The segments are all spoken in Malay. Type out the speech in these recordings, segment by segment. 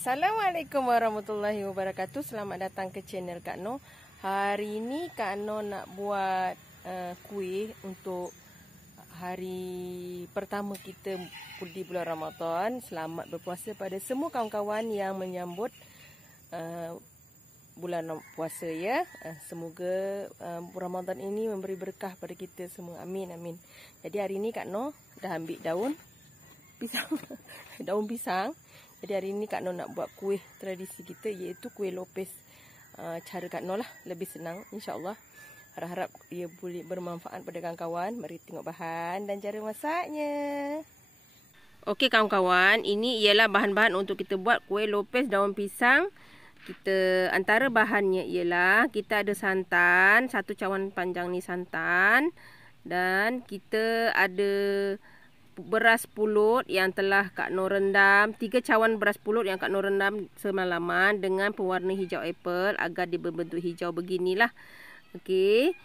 Assalamualaikum warahmatullahi wabarakatuh. Selamat datang ke channel Kak Noh. Hari ini Kak Noh nak buat kuih untuk hari pertama kita di bulan Ramadan. Selamat berpuasa pada semua kawan-kawan yang menyambut bulan puasa ya. Semoga Ramadan ini memberi berkah pada kita semua. Amin amin. Jadi hari ini Kak Noh dah ambil daun pisang, daun pisang. Jadi hari ini Kak Noh nak buat kuih tradisi kita, iaitu kuih lopes. Cara Kak Noh lah, lebih senang insya-Allah. Harap-harap ia boleh bermanfaat pada kawan-kawan. Mari tengok bahan dan cara masaknya. Okey kawan-kawan, ini ialah bahan-bahan untuk kita buat kuih lopes daun pisang. Kita antara bahannya ialah kita ada santan, 1 cawan panjang ni santan, dan kita ada beras pulut yang telah Kak Noh rendam, 3 cawan beras pulut yang Kak Noh rendam semalaman dengan pewarna hijau apple agar dia berbentuk hijau beginilah. Okey.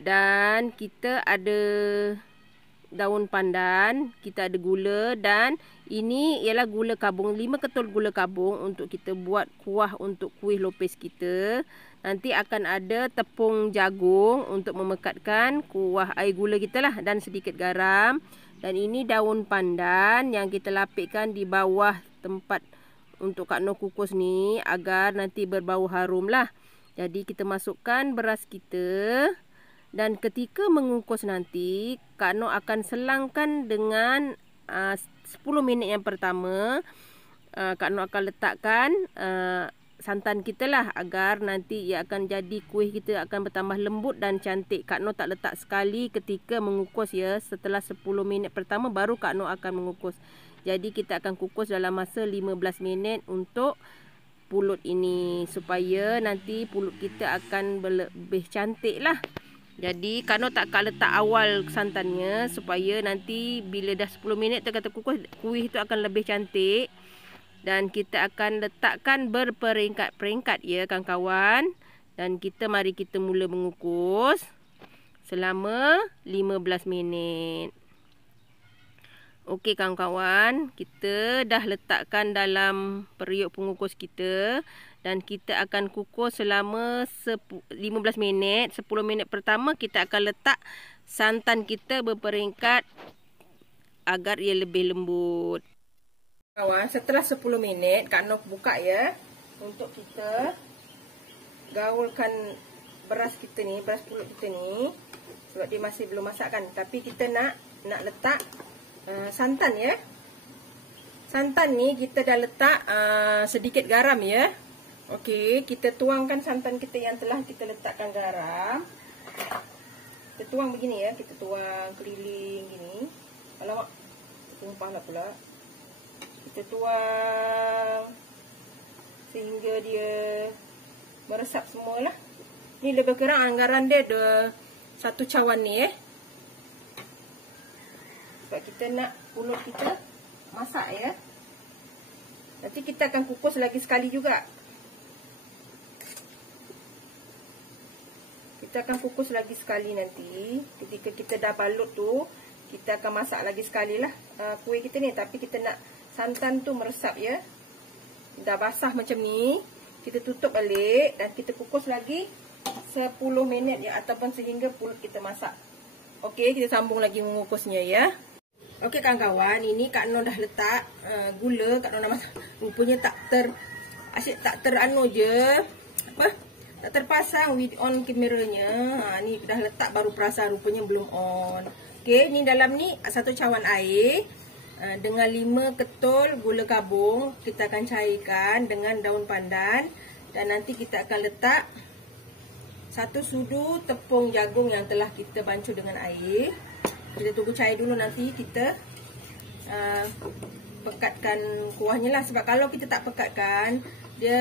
Dan kita ada daun pandan, kita ada gula, dan ini ialah gula kabung, 5 ketul gula kabung untuk kita buat kuah untuk kuih lopes kita. Nanti akan ada tepung jagung untuk memekatkan kuah air gula kita lah, dan sedikit garam. Dan ini daun pandan yang kita lapikkan di bawah tempat untuk Kak Noh kukus ni agar nanti berbau harum lah. Jadi kita masukkan beras kita, dan ketika mengukus nanti Kak Noh akan selangkan dengan 10 minit yang pertama. Kak Noh akan letakkan santan kita lah agar nanti ia akan jadi kuih kita akan bertambah lembut dan cantik. Kak Noh tak letak sekali ketika mengukus ya. Setelah 10 minit pertama baru Kak Noh akan mengukus. Jadi kita akan kukus dalam masa 15 minit untuk pulut ini, supaya nanti pulut kita akan lebih cantik lah. Jadi Kak Noh tak akan letak awal santannya supaya nanti bila dah 10 minit kita kukus, kuih itu akan lebih cantik. Dan kita akan letakkan berperingkat-peringkat ya kawan-kawan. Dan mari kita mula mengukus selama 15 minit. Okey kawan-kawan, kita dah letakkan dalam periuk pengukus kita. Dan kita akan kukus selama 15 minit. 10 minit pertama kita akan letak santan kita berperingkat agar ia lebih lembut. Kawan, setelah 10 minit Kak Noh buka ya, untuk kita gaulkan beras kita ni, beras pulut kita ni, sebab dia masih belum masak kan. Tapi kita nak letak santan ya. Santan ni kita dah letak sedikit garam ya. Okey, kita tuangkan santan kita yang telah kita letakkan garam. Kita tuang begini ya, kita tuang keliling gini. Alamak, tumpahlah pula. Kita tuang sehingga dia meresap semualah. Ni lebih kurang anggaran dia ada 1 cawan ni sebab kita nak pulut kita masak ya. Nanti kita akan kukus lagi sekali juga. Kita akan kukus lagi sekali nanti. Ketika kita dah balut tu, kita akan masak lagi sekali lah kuih kita ni. Tapi kita nak santan tu meresap ya. Dah basah macam ni, kita tutup balik dan kita kukus lagi 10 minit ya, ataupun sehingga pulut kita masak. Okey, kita sambung lagi mengukusnya ya. Okey kawan-kawan, ini Kak Noh dah letak gula. Kak Noh dah masak. Rupanya asyik tak teranu je. Tak terpasang on kameranya. Ni dah letak baru perasan rupanya belum on. Okey, ni dalam ni 1 cawan air dengan 5 ketul gula kabung kita akan cairkan dengan daun pandan. Dan nanti kita akan letak 1 sudu tepung jagung yang telah kita bancuh dengan air. Kita tunggu cair dulu, nanti kita pekatkan kuahnya lah. Sebab kalau kita tak pekatkan,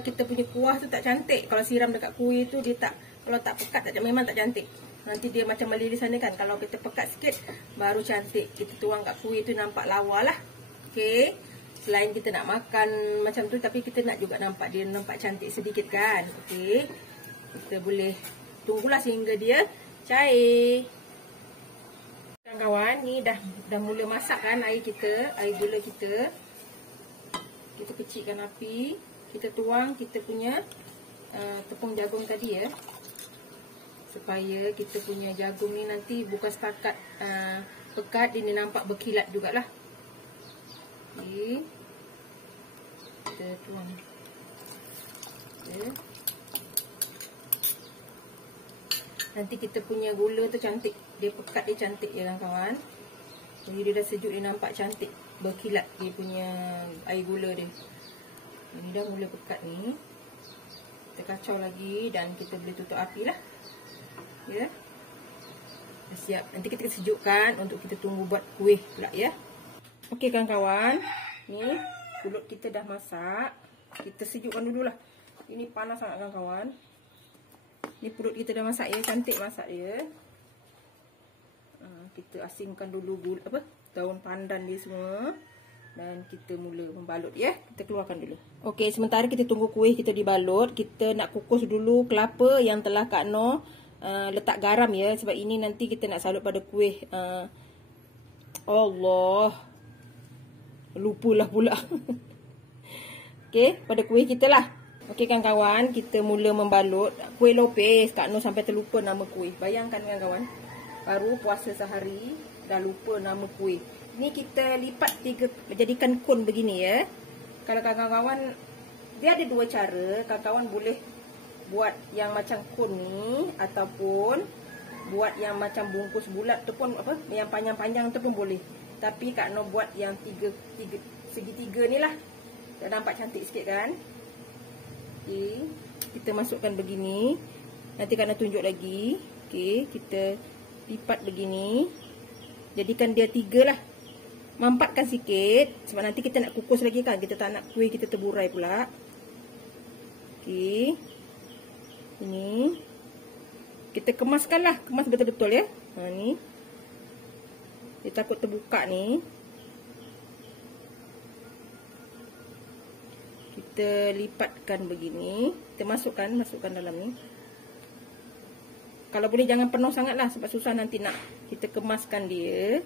kita punya kuah tu tak cantik. Kalau siram dekat kuih tu dia tak, kalau tak pekat memang tak cantik. Nanti dia macam melilis sana kan. Kalau kita pekat sikit baru cantik. Kita tuang kat kuih tu nampak lawa lah. Okey. Selain kita nak makan macam tu, tapi kita nak juga nampak dia nampak cantik sedikit kan. Okey. Kita boleh tunggulah sehingga dia cair. Kawan-kawan, ni dah mula masak kan air kita, air gula kita. Kita kecilkan api. Kita tuang kita punya tepung jagung tadi ya. Supaya kita punya jagung ni nanti bukan setakat pekat, dia nampak berkilat jugalah. Okey. Kita tuang. Okay. Nanti kita punya gula tu cantik. Dia pekat, dia cantik ya kawan-kawan. Jadi dia dah sejuk, dia nampak cantik. Berkilat dia punya air gula dia. Ini dah mula pekat ni. Kita kacau lagi dan kita boleh tutup api lah. Ya. Dah siap. Nanti kita sejukkan untuk kita tunggu buat kuih pula ya. Okey kawan-kawan. Ni pulut kita dah masak. Kita sejukkan dululah. Ini panas sangat kawan-kawan. Ni pulut kita dah masak ya, cantik masak dia. Kita asingkan dulu daun pandan dia semua. Dan kita mula membalut ya. Kita keluarkan dulu. Okey, sementara kita tunggu kuih kita dibalut, kita nak kukus dulu kelapa yang telah Kak Noh letak garam ya. Sebab ini nanti kita nak salut pada kuih. Allah. Lupalah pula. Okey, pada kuih kita lah. Okey kawan-kawan, kita mula membalut kuih lopis. Kak Noh sampai terlupa nama kuih. Bayangkan kawan-kawan, baru puasa sehari dah lupa nama kuih. Ni kita lipat 3, jadikan kon begini ya. Kalau kawan-kawan, dia ada 2 cara. Kawan-kawan boleh buat yang macam kon ni, ataupun buat yang macam bungkus bulat tu pun yang panjang-panjang tu pun boleh. Tapi Kak Noh buat yang segitiga ni lah. Dah nampak cantik sikit kan? Okey, kita masukkan begini. Nanti Kak Noh tunjuk lagi. Okey, kita lipat begini. Jadikan dia 3 lah. Mampatkan sikit sebab nanti kita nak kukus lagi kan. Kita tak nak kuih kita terburai pula. Okey. Ini kita kemaskanlah, kemas betul-betul ya. Ni. Dia takut terbuka ni. Kita lipatkan begini. Kita masukkan dalam ni. Kalau boleh jangan penuh sangat lah, sebab susah nanti nak kita kemaskan dia.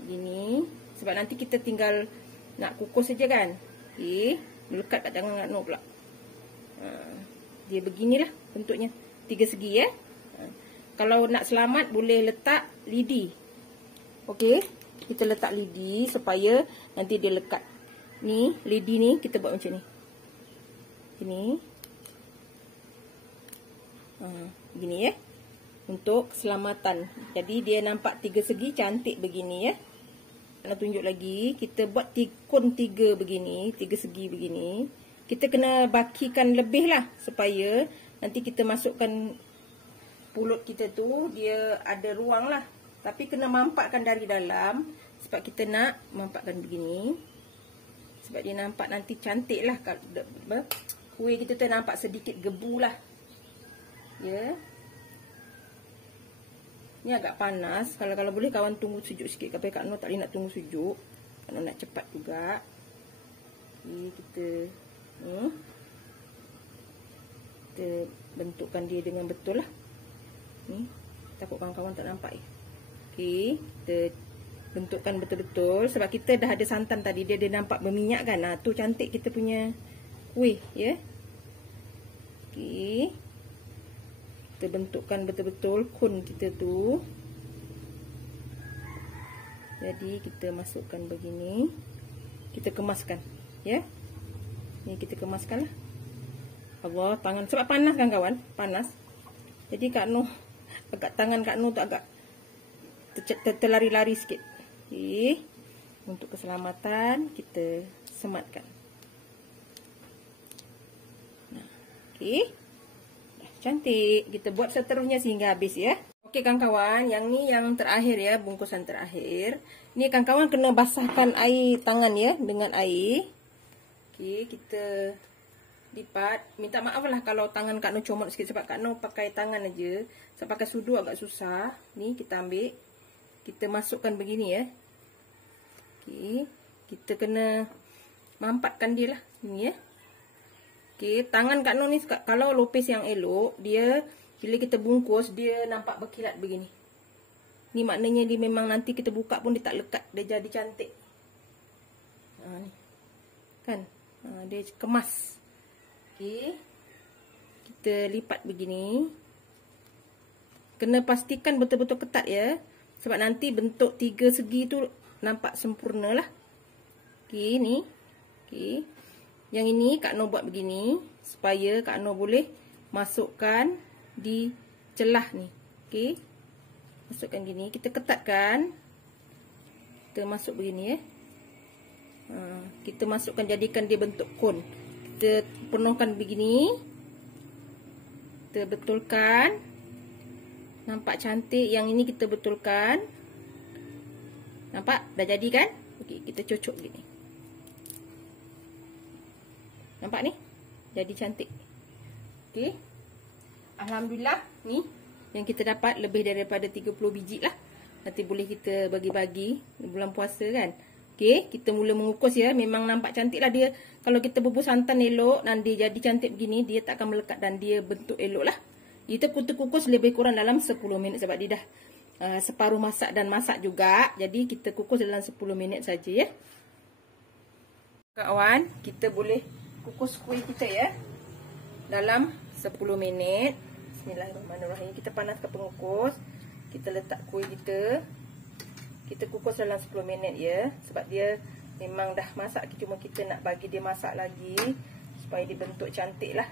Begini. Sebab nanti kita tinggal nak kukus saja kan. Okey. Melekat kat tangan Kak Noh pula. Dia beginilah bentuknya. 3 segi ya. Kalau nak selamat boleh letak lidi. Okey. Kita letak lidi supaya nanti dia lekat. Ni, lidi ni kita buat macam ni. Ini. Begini ya. Untuk keselamatan. Jadi dia nampak 3 segi cantik begini ya. Nak tunjuk lagi, kita buat kon 3 begini, 3 segi begini. Kita kena bakikan lebih lah supaya nanti kita masukkan pulut kita tu dia ada ruang lah. Tapi kena mampatkan dari dalam sebab kita nak mampatkan begini. Sebab dia nampak nanti cantik lah. Kuih kita tu nampak sedikit gebu lah. Ya. Ni agak panas. Kalau boleh kawan tunggu sejuk sikit. Tapi Kak Noh tak boleh nak tunggu sejuk. Kak Noh nak cepat juga. Ni kita bentukkan dia dengan betul lah. Ni. Takut kawan-kawan tak nampak ya. Okey. Kita bentukkan betul-betul. Sebab kita dah ada santan tadi. Dia nampak berminyak kan. Tu cantik kita punya kuih. Ya. Okey. Kita bentukkan betul-betul kon kita tu. Jadi kita masukkan begini. Kita kemaskan. Ya. Ni kita kemaskan lah. Allah, tangan. Sebab panas kan kawan. Panas. Jadi Kak Noh, tangan Kak Noh tu agak terlari-lari sikit. Okay. Untuk keselamatan kita sematkan. Okey. Cantik. Kita buat seterusnya sehingga habis ya. Okey kawan-kawan, yang ni yang terakhir ya, bungkusan terakhir. Ni kawan-kawan kena basahkan air tangan ya dengan air. Okey, kita lipat. Minta maaf lah kalau tangan Kak Noh comot sikit sebab Kak Noh pakai tangan aja. Sebab pakai sudu agak susah. Ni kita ambil. Kita masukkan begini ya. Okey, kita kena mampatkan dia lah. Ini ya. Okey, tangan Kak Noh ni kalau lopis yang elok, dia bila kita bungkus dia nampak berkilat begini. Ni maknanya dia memang nanti kita buka pun dia tak lekat, dia jadi cantik. Ni. kan. Dia kemas. Okey. Kita lipat begini. Kena pastikan betul-betul ketat ya. Sebab nanti bentuk 3 segi tu nampak sempurna lah. Okey, ni. Okey. Yang ini Kak Noh buat begini supaya Kak Noh boleh masukkan di celah ni. Okey. Masukkan gini, kita ketatkan. Kita masuk begini ya. Kita masukkan, jadikan dia bentuk kon. Kita penuhkan begini. Kita betulkan. Nampak cantik. Yang ini kita betulkan. Nampak? Dah jadi kan? Okey, kita cocok gini. Nampak ni? Jadi cantik. Okey. Alhamdulillah. Ni yang kita dapat lebih daripada 30 biji lah. Nanti boleh kita bagi-bagi bulan puasa kan. Okey, kita mula mengukus ya. Memang nampak cantik lah dia. Kalau kita bubur santan elok dan dia jadi cantik begini, dia tak akan melekat dan dia bentuk elok lah. Kita kukus lebih kurang dalam 10 minit sebab dia dah separuh masak dan masak juga. Jadi kita kukus dalam 10 minit saja ya. Kawan, kita boleh kukus kuih kita ya. Dalam 10 minit. Bismillahirrahmanirrahim. Kita panaskan pengukus. Kita letak kuih kita. Kita kukus dalam 10 minit ya. Sebab dia memang dah masak. Cuma kita nak bagi dia masak lagi. Supaya dia bentuk cantik lah.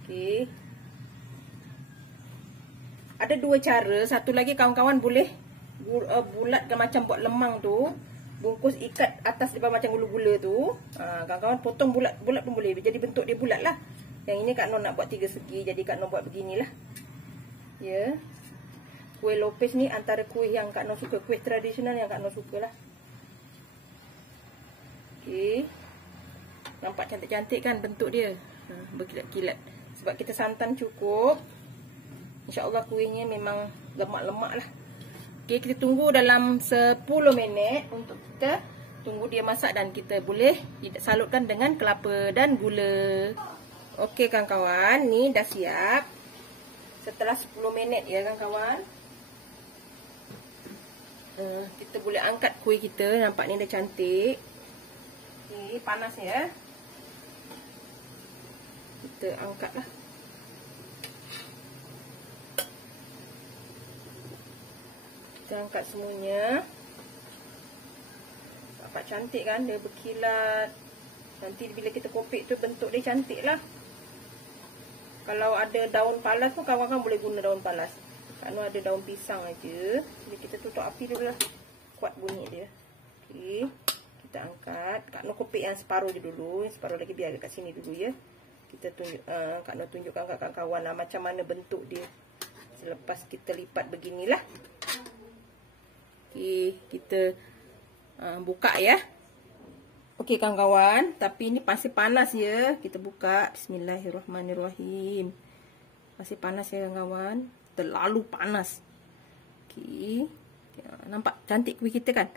Okey. Ada 2 cara. Satu lagi kawan-kawan boleh bulatkan macam buat lemang tu. Bungkus ikat atas di bawah macam gula-gula tu. Kawan-kawan potong bulat-bulat pun boleh. Jadi bentuk dia bulat lah. Yang ini Kak Noh nak buat 3 segi. Jadi Kak Noh buat beginilah. Ya. Kuih lopes ni antara kuih yang Kak Noh suka. Kuih tradisional yang Kak Noh suka lah. Okey. Nampak cantik-cantik kan bentuk dia. Berkilat-kilat. Sebab kita santan cukup. InsyaAllah kuihnya memang lemak-lemak lah. Okey, kita tunggu dalam 10 minit untuk kita tunggu dia masak dan kita boleh salutkan dengan kelapa dan gula. Okey kawan-kawan, ni dah siap. Setelah 10 minit ya kawan-kawan. Kita boleh angkat kuih kita. Nampak ni dah cantik. Okey, panas ya. Kita angkatlah. Kita angkat semuanya. Nampak cantik kan? Dia berkilat. Nanti bila kita kopek tu bentuk dia cantik lah. Kalau ada daun palas pun kawan-kawan boleh guna daun palas. Kalau ada daun pisang aja. Jadi kita tutup api dulu lah. Kuat bunyi dia. Okey. Kita angkat. Kak Noh kopek yang separuh je dulu. Yang separuh lagi biar dekat sini dulu ya. Kita tunjuk, Kak Noh tunjukkan kat kawan-kawan macam mana bentuk dia. Selepas kita lipat beginilah. Okey, kita buka ya. Okey kawan-kawan, tapi ini masih panas ya. Kita buka. Bismillahirrahmanirrahim. Masih panas ya kawan-kawan. Terlalu panas. Okey. Nampak cantik kuih kita kan?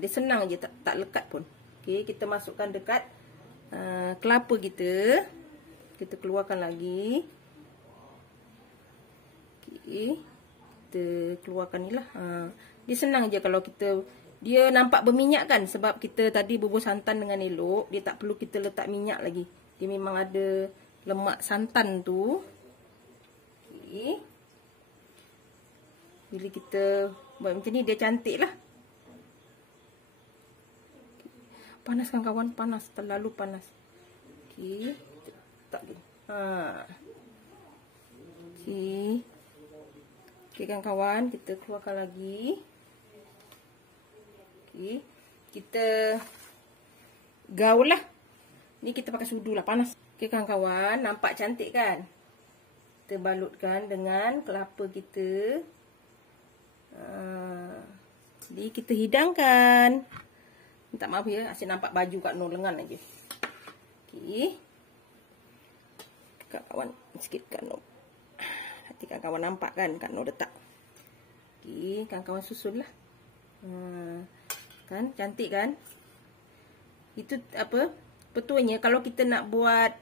Dia senang je, tak lekat pun. Okey, kita masukkan dekat kelapa kita. Kita keluarkan lagi. Okey. Kita keluarkan ni lah. Dia senang je kalau kita, dia nampak berminyak kan, sebab kita tadi bubur santan dengan elok. Dia tak perlu kita letak minyak lagi. Dia memang ada lemak santan tu. Okay. Bila kita buat macam ni dia cantik lah. Panas kan kawan, panas, terlalu panas. Okay. Tak boleh. Okay. Okay kan kawan, kita keluarkan lagi. Okay. Kita gaul lah. Ni kita pakai sudu lah, panas. Okay kan kawan, nampak cantik kan? Kita balutkan dengan kelapa kita. Jadi kita hidangkan. Minta maaf ya, asyik nampak baju Kak Noh lengan aja. Okay. Kak kawan, sikit Kak Noh. Nanti Kak kawan nampak kan Kak Noh letak. Okay, Kak kawan susun lah. Kan cantik kan? Itu apa? Betulnya kalau kita nak buat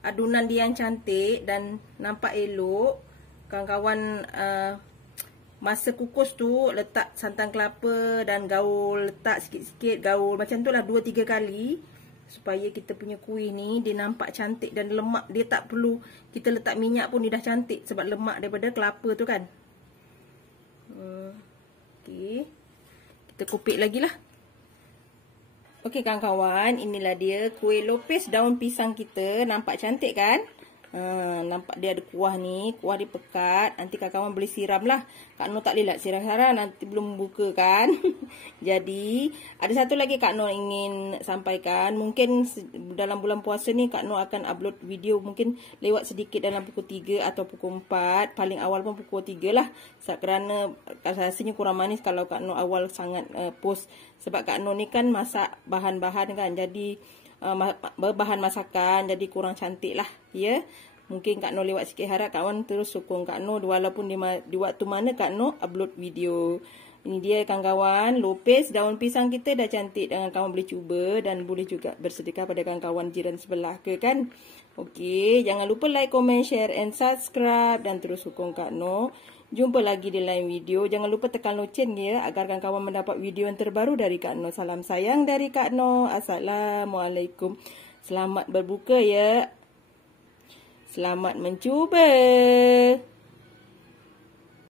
adunan dia yang cantik dan nampak elok, kawan-kawan masa kukus tu letak santan kelapa dan gaul, letak sikit-sikit gaul macam tu lah 2-3 kali supaya kita punya kuih ni dia nampak cantik dan lemak. Dia tak perlu kita letak minyak pun dia dah cantik sebab lemak daripada kelapa tu kan. Okey. Kita kupik lagi lah. Okey kawan-kawan, inilah dia kuih lopis daun pisang kita. Nampak cantik kan? Nampak dia ada kuah ni. Kuah dia pekat. Nanti kawan-kawan boleh siram lah. Kak Noh tak boleh lah siram-siram. Nanti belum buka kan? Jadi, ada satu lagi Kak Noh ingin sampaikan. Mungkin dalam bulan puasa ni Kak Noh akan upload video mungkin lewat sedikit dalam pukul 3 atau pukul 4. Paling awal pun pukul 3 lah. Kerana rasanya kurang manis kalau Kak Noh awal sangat post. Sebab Kak Noh ni kan masak bahan-bahan kan. Jadi, berbahan masakan jadi kurang cantik lah ya. Mungkin Kak Noh lewat sikit, harap kawan terus sokong Kak Noh walaupun di waktu mana Kak Noh upload video. Ini dia kawan-kawan, lopis daun pisang kita dah cantik dan kawan boleh cuba dan boleh juga bersedekah pada kawan-kawan jiran sebelah ke kan. Okey, jangan lupa like, comment, share and subscribe dan terus sokong Kak Noh. Jumpa lagi di lain video. Jangan lupa tekan loceng ya agar kawan mendapat video yang terbaru dari Kak Noh. Salam sayang dari Kak Noh. Assalamualaikum. Selamat berbuka ya. Selamat mencuba.